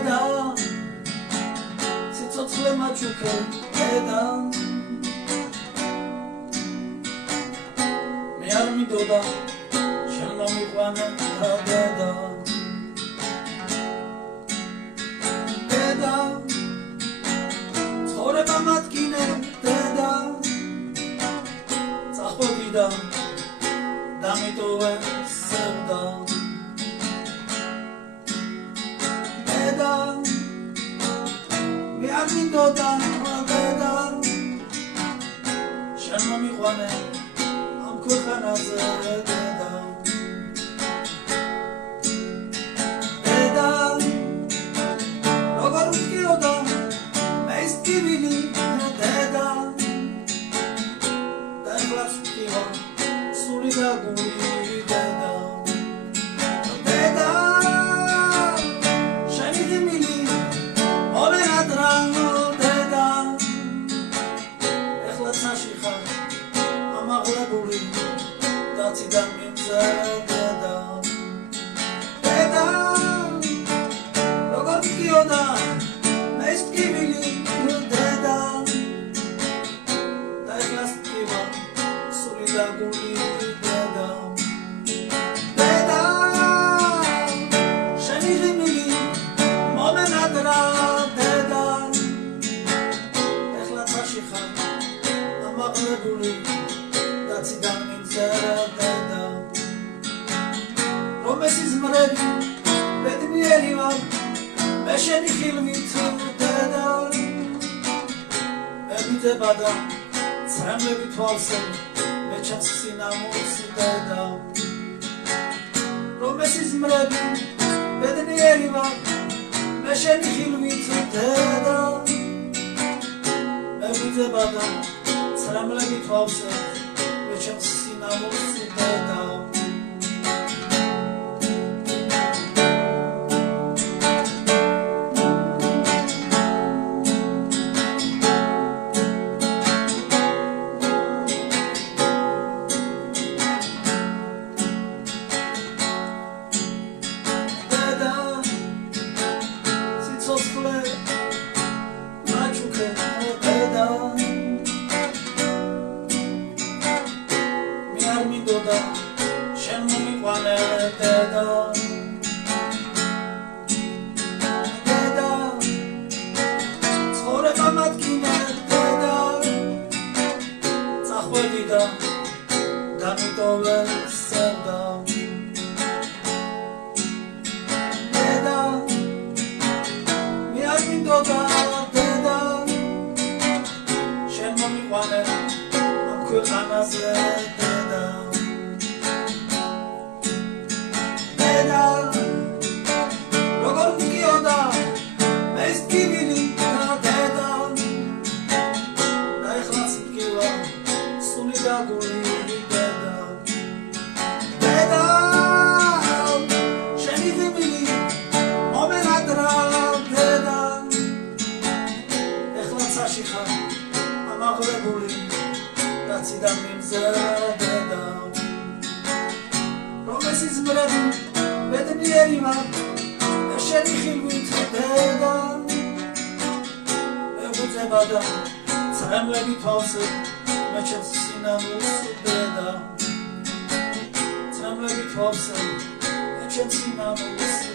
დედა სიცოცხლე მაჩუქე დედა მე არ მინდოდა შენ მომიყვანე დედა დედა ცხოვრება მათკინე დედა წახვედი და დამიტოვე სევდა დედა მე არ მინდოდა დედა შენ მომიყვანე ამ ქვეყანაზე დედა დედა როგორ მткиოდა მე ის ტკივილი დედა და ეხლაც მткиვა სული და გული დედა დედა შენი ღიმილი მომენადრა დედა ეხლაც საში ხარ ამაღლებული დაციდან მიმზერა დედა დედა როგორ მткиოდა მე ის ტკივილი დედა და ეხლაც მткиვა სული და გული დედა დედა შენი ღიმილი მომენადრა დედა ეხლაც საში ხარ ამაღლებული დაციდან მიმზერა დედა რომ ეს იზმრები ბედნიერი ვარ მე შენი ხილვით დედა მე ვიძება და ცრემლები თვალზე მე ჩემს სინამოს დედა რომ ეს იზმრები ბედნიერი ვარ მე შენი ხილვით დედა მე ვიძება და ცრემლები თვალზე მე ჩემს სინამოს დედა სიცოცხლე მაჩუქე დედა მე არ მინდოდა შენ მომიყვანე დედა დედა ცხოვრება მათკინე დედა წახვედი და დამიტოვე სევდა დედა შენ მომიყვანე ამ ქვეყანაზე დედა დედა როგორ მткиოდა მე ის ტკივილი დედა და ეხლაც მткиვა სული და გული დედა დედა შენი ღიმილი მომენადრა ამაღლებული დაციდან მიმზერა დედა რომ ეს იზმრები ბედნიერი ვარ მე შენი ხილვით დედა მე ვუძება და ცრემლები თვალზე მე ჩემს სინამოს დედა ცრემლები თვალზე მე ჩემს სინამოს